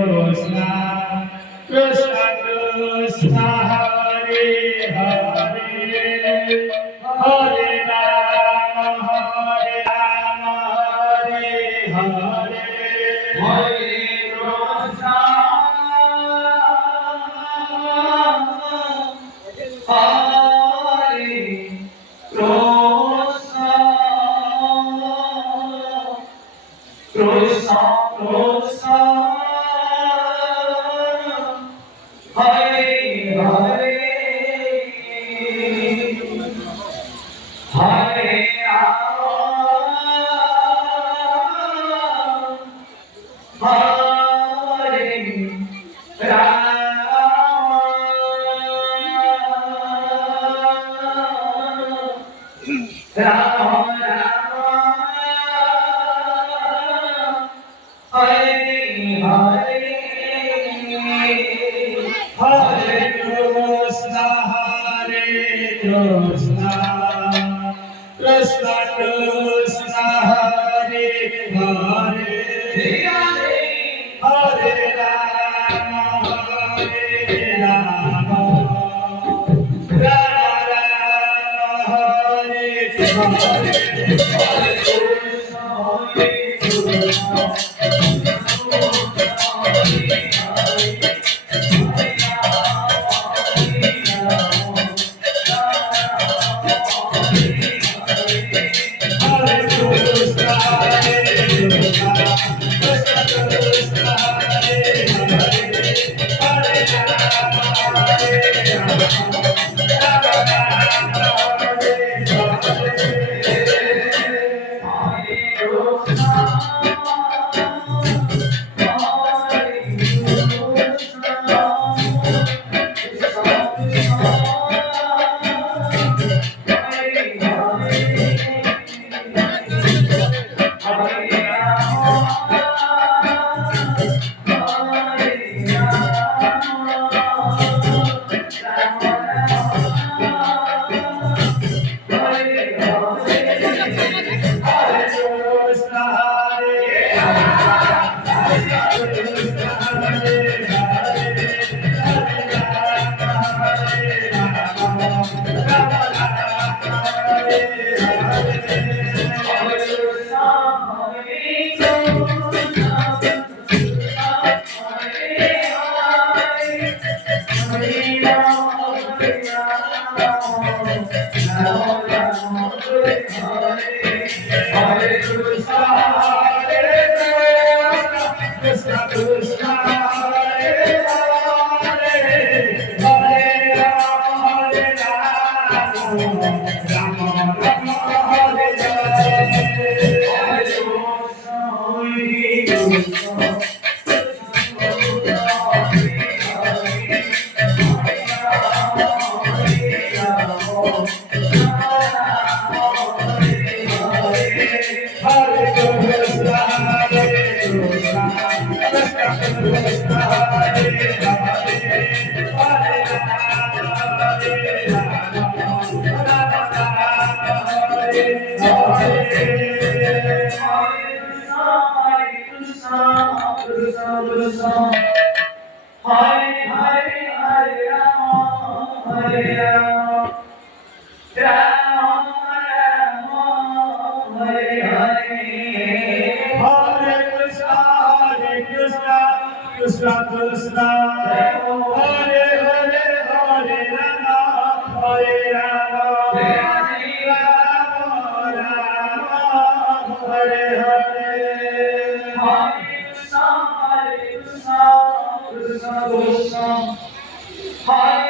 Krishna Krishna Krishna Hare Hare Hare Rama Hare Hare Hare Krishna Krishna Krishna Hare Hare Hare Rama Hare Rama Hare Hare Hare Krishna Krishna Krishna Hare Hare Hare Rama Rama Rama Hare Hare Krishna Krishna Hare Hare Hare Rama Hare Rama Rama Hare Hare Hare Krishna Krishna Krishna Hare